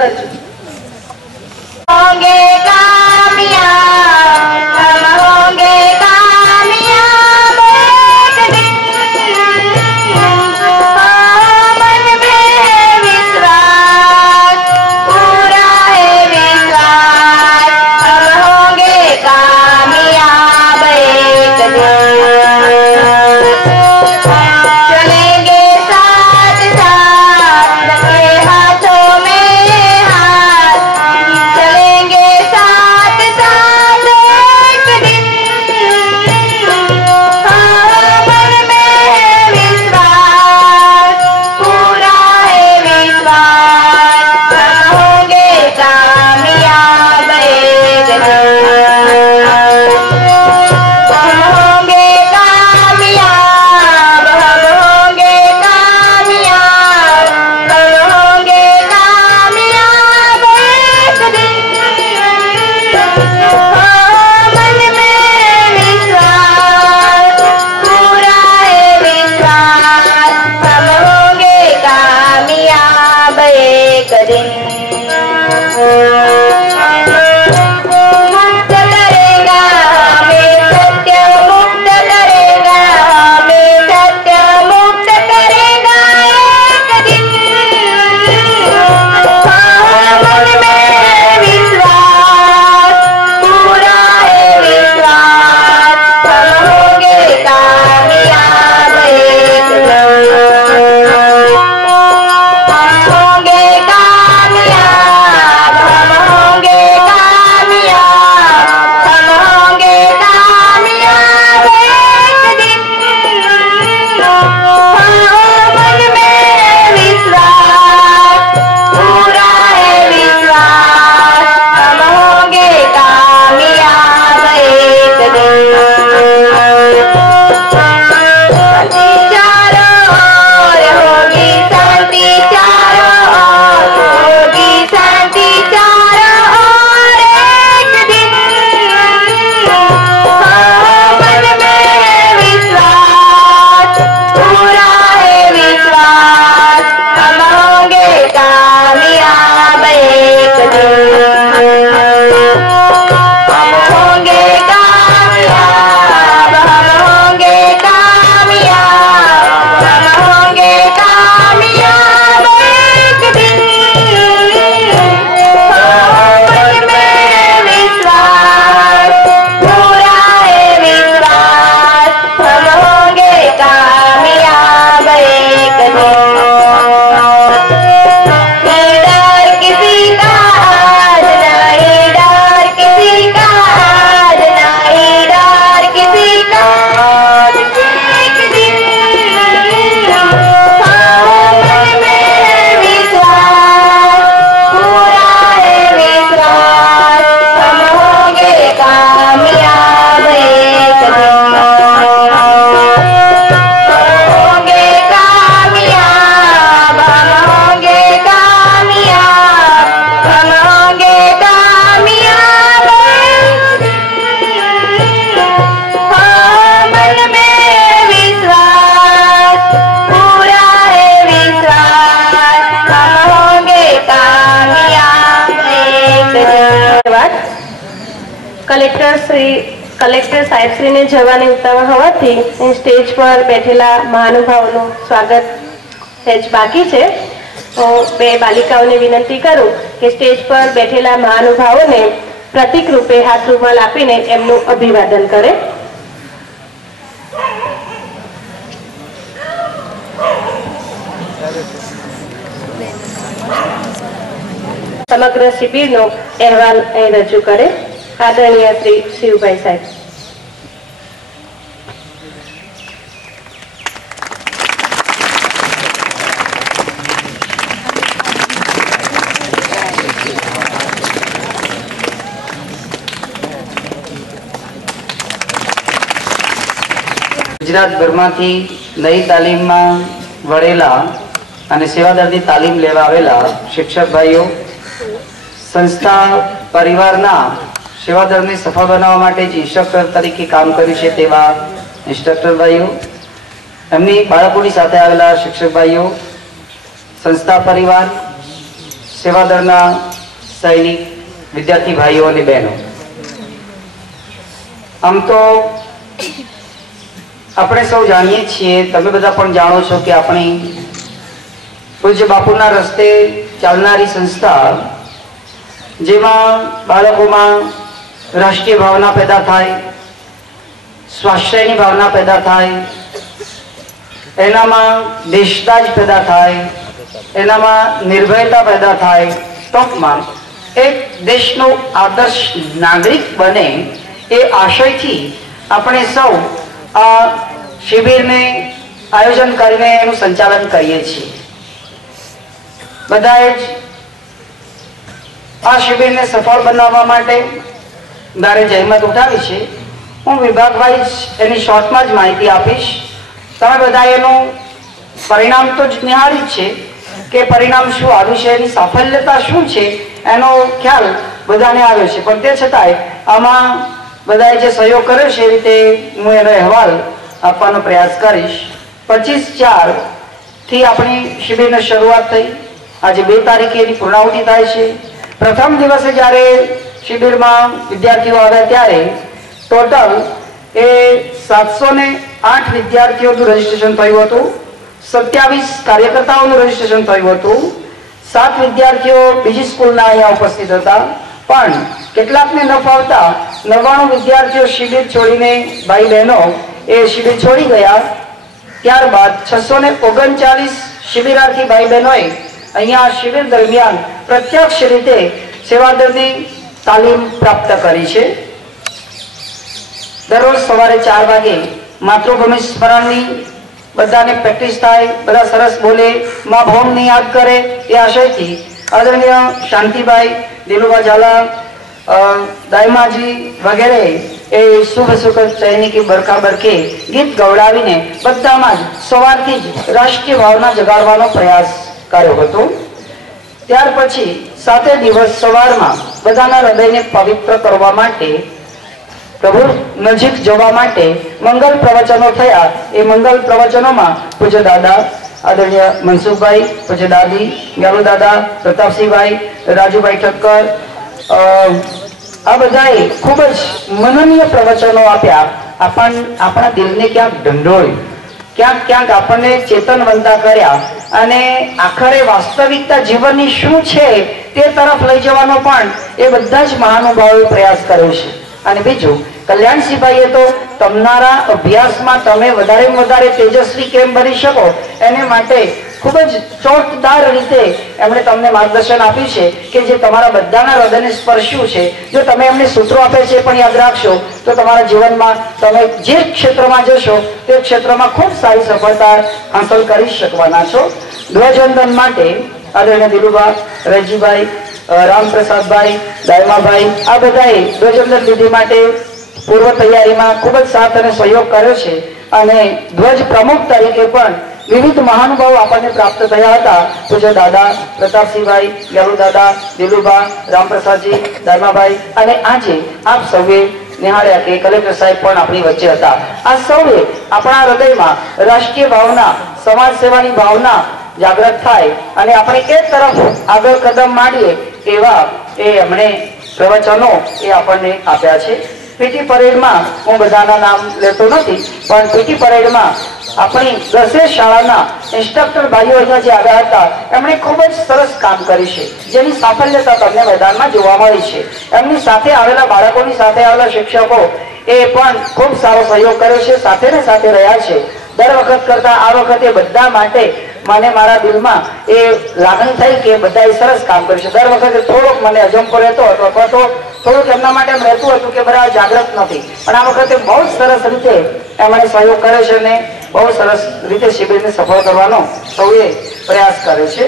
करजो। होंगे कामयाब, हम होंगे कामयाब एक दिन। मन में विश्वास, पूरा है विश्वास, हम होंगे कामयाब एक दिन। चलेंगे साथ साथ रखे हाथों में हाथ, चलेंगे साथ साथ एक दिन। मन में विश्वास, पूरा है विश्वास, हम होंगे कामयाब एक दिन। हम होंगे कामयाब, हम होंगे कामयाब, हम होंगे कामयाब एक दिन। मन में विश्वास, पूरा है विश्वास, हम होंगे कामयाब एक दिन। मुक्त करेगा हमें सत्य, मुक्त करेगा हमें सत्य, मुक्त करेगा एक दिन। मन में विश्वास, पूरा है विश्वास, हम होंगे कामयाब एक दिन। हम होंगे कामयाब, हम होंगे कामयाब, हम होंगे कामयाब एक दिन। मन में विश्वास, पूरा है विश्वास, हम होंगे कामयाब एक दिन। शांति चारों ओर होगी, शांति चारों ओर होगी, शांति चारों ओर एक दिन। मन में विश्वास, पूरा है विश्वास, हम होंगे कामयाब एक दिन। हम होंगे कामयाब, हम होंगे कामयाब, हम होंगे कामयाब एक दिन। मन में विश्वास, पूरा है विश्वास, हम होंगे कामयाब एक दिन। नहीं डर किसी का आज, नहीं डर किसी का आज, नहीं डर किसी का आज एक दिन। मन में विश्वास, पूरा है विश्वास, हम होंगे कामयाब एक दिन। होंगे कामयाब, हम होंगे कामयाब, हम होंगे कामयाब एक दिन। मन में विश्वास, पूरा है विश्वास, हम होंगे कामयाब एक दिन। धन्यवाद। कलेक्टर साहेबश्रीने જવાની ઉતાવળ હોવાથી સ્ટેજ પર બેઠેલા મહાનુભાવોનું સ્વાગત સહેજ બાકી છે। તો બે બાલિકાઓને વિનંતી કરું કે સ્ટેજ પર બેઠેલા મહાનુભાવોને પ્રતીક રૂપે હાથ રૂમાલ આપીને એમનું અભિવાદન કરે। સમગ્ર શિબિરનો અહેવાલ અહીં રજૂ કરે આદરણીય શ્રી શિવભાઈ સાહેબ। ગુજરાતભરમાંથી નવી તાલીમમાં વળેલા અને સેવાદળની તાલીમ લેવા આવેલા શિક્ષક ભાઈઓ, સંસ્થા પરિવારના સેવાદળને સફળ બનાવવા માટે જે ઇન્સ્ટ્રક્ટર તરીકે કામ કર્યું છે તેવા ઇન્સ્ટ્રક્ટર ભાઈઓ, એમની બાળકોની સાથે આવેલા શિક્ષક ભાઈઓ, સંસ્થા પરિવાર, સેવાદળના સૈનિક વિદ્યાર્થી ભાઈઓ અને બહેનો, આમ તો આપણે સૌ જાણીએ છીએ, તમે બધા પણ જાણો છો કે આપણી પૂજ્ય બાપુના રસ્તે ચાલનારી સંસ્થા, જેમાં બાળકોમાં રાષ્ટ્રીય ભાવના પેદા થાય, સ્વાશ્રયની ભાવના પેદા થાય, એનામાં દેશદાજ પેદા થાય, એનામાં નિર્ભયતા પેદા થાય, ટૂંકમાં એક દેશનો આદર્શ નાગરિક બને એ આશયથી આપણે સૌ આ શિબિરને આયોજન કરીને એનું સંચાલન કરીએ છીએ. બધાએ જ આ શિબિરને સફળ બનાવવા માટે ધારે જહેમત ઉઠાવી છે. હું વિભાગ વાઇઝ એની શોર્ટમાં જ માહિતી આપીશ. તમે બધા એનું પરિણામ તો જ નિહાળી જ છે કે પરિણામ શું આવ્યું છે, એની સાફલ્યતા શું છે, એનો ખ્યાલ બધાને આવ્યો છે. પણ તે છતાંય આમાં બધાએ જે સહયોગ કર્યો છે એ રીતે હું એનો અહેવાલ આપવાનો પ્રયાસ કરીશ. 25/4 આપણી શિબિરની શરૂઆત થઈ. આજે 2 તારીખે એની પૂર્ણાહુતિ થાય છે. પ્રથમ દિવસે જ્યારે શિબિરમાં વિદ્યાર્થીઓ આવ્યા ત્યારે ટોટલ એ 708 વિદ્યાર્થીઓનું રજીસ્ટ્રેશન થયું હતું. 27 કાર્યકર્તાઓનું રજીસ્ટ્રેશન થયું હતું. 7 વિદ્યાર્થીઓ બીજી સ્કૂલના અહીંયા ઉપસ્થિત હતા. પણ કેટલાકને ન ફાવતા 99 વિદ્યાર્થીઓ શિબિર છોડીને, ભાઈ બહેનો એ શિબિર છોડી ગયા. ત્યારબાદ 639 શિબિરાર્થી ભાઈ બહેનોએ અહીંયા શિબિર દરમિયાન પ્રત્યક્ષ રીતે સેવાદળની તાલીમ પ્રાપ્ત કરી છે. દરરોજ સવારે 4 વાગે માતૃભૂમિ સ્મરણની બધાને પ્રેક્ટિસ થાય, બધા સરસ બોલે, મા ભૌમને યાદ કરે એ આશયથી આદરણીય શાંતિભાઈ, દિલુભા ઝાલા, દાયમાજી વગેરે એ શુભ સુખ સૈનિકી બરખા બરખે ગીત ગવડાવીને બધામાં જ સવારથી જ રાષ્ટ્રીય ભાવના જગાડવાનો પ્રયાસ કર્યો હતો. ત્યાર પછી 7 દિવસ સવારમાં બધાના હૃદયને પવિત્ર કરવા માટે, પ્રભુ નજીક જવા માટે મંગલ પ્રવચનો થયા. એ મંગલ પ્રવચનોમાં પૂજ્ય દાદા આદરણીય મનસુખભાઈ, પૂજ્ય દાદી ગ્યાલુ દાદા, પ્રતાપસિંહભાઈ, રાજુભાઈ ઠક્કર, આ બધાએ ખૂબ જ મનનીય પ્રવચનો આપ્યા. આપણા દિલને ક્યાંક ઢંઢોળ્યું, ક્યાંક આપણને ચેતનવંતા કર્યા અને આખરે વાસ્તવિકતા જીવનની શું છે તે તરફ લઈ જવાનો પણ એ બધા જ મહાનુભાવોએ પ્રયાસ કર્યો છે. અને બીજું, કલ્યાણસિંહભાઈએ તો તમારા અભ્યાસમાં તમે વધારેમાં વધારે તેજસ્વી કેમ બની શકો એને માટે ખૂબ જ ચોટદાર રીતે એમણે તમને માર્ગદર્શન આપ્યું છે કે જે તમારા બધાના હૃદયને સ્પર્શ્યું છે. જો તમે એમને સૂત્રો આપે છે પણ યાદ રાખશો તો તમારા જીવનમાં તમે જે ક્ષેત્રમાં જશો તે ક્ષેત્રમાં ખૂબ સારી સફળતા હાંસલ કરી શકવાના છો. ધ્વજવંદન માટે આદરણીય દિલુભા, રજીભાઈ, રામપ્રસાદભાઈ, દાયમાભાઈ આ બધાએ ધ્વજવંદન વિધિ માટે પૂર્વ તૈયારીમાં ખૂબ જ સાથ અને સહયોગ કર્યો છે. અને ધ્વજ પ્રમુખ તરીકે પણ વિવિધ મહાનુભાવો આપણને પ્રાપ્ત થયા હતા. પૂજ્ય દાદા પ્રતાપસિંહભાઈ, ગ્યાલુ દાદા, દિલુભા, રામપ્રસાદજી, દાયમાભાઈ અને આજે આપ સૌએ નિહાળ્યા કે કલેક્ટર સાહેબ પણ આપણી વચ્ચે હતા. આ સૌએ આપણા હૃદયમાં રાષ્ટ્રીય ભાવના, સમાજ સેવાની ભાવના જાગૃત થાય અને આપણે એ તરફ આગળ કદમ માંડીએ એવા એ એમણે પ્રવચનો એ આપણને આપ્યા છે. પીટી પરેડમાં હું બધાના નામ લેતો નથી, પણ પીટી પરેડમાં આપણી 10 શાળાના ઇન્સ્ટ્રક્ટર ભાઈઓ અહીંયા જે આવ્યા હતા એમણે ખૂબ જ સરસ કામ કર્યું છે, જેની સાફલ્યતા તમને મેદાનમાં જોવા મળી છે. એમની સાથે આવેલા બાળકોની સાથે આવેલા શિક્ષકો એ પણ ખૂબ સારો સહયોગ કર્યો છે, સાથે ને સાથે રહ્યા છે. દર વખત કરતા આ વખતે બધા માટે મને મારા દિલમાં એ લાગણી થઈ કે બધાએ સરસ કામ કર્યું છે. દર વખતે થોડોક મને અજંપો રહેતો હતો અથવા તો થોડુંક એમના માટે એમ રહેતું હતું કે બધા જાગૃત નથી, પણ આ વખતે બહુ સરસ રીતે એમણે સહયોગ કર્યો છે અને બહુ સરસ રીતે શિબિરને સફળ કરવાનો સૌએ પ્રયાસ કર્યો છે.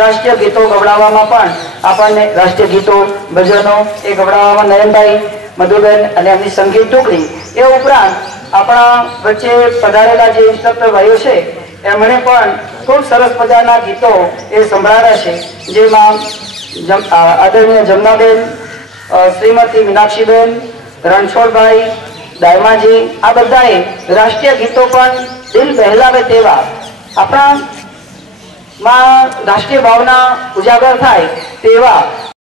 રાષ્ટ્રીય ગીતો ગવડાવવામાં પણ આપણને રાષ્ટ્રીય ગીતો, ભજનો એ ગવડાવવામાં નયનભાઈ, મધુબેન અને એમની સંગીત ટુકડી, એ ઉપરાંત આપણા વચ્ચે પધારેલા જે ઇન્સ્ટ્રક્ટર ભાઈઓ છે એમણે પણ ખૂબ સરસ મજાના ગીતો એ સંભળાવ્યા છે. જેમાં આદરણીય જમનાબેન, શ્રીમતી મીનાક્ષીબેન, રણછોડભાઈ, દાયમાજી આ બધાએ રાષ્ટ્રીય ગીતો પણ દિલ બહેલાવે તેવા આપણા માં રાષ્ટ્રીય ભાવના ઉજાગર થાય તેવા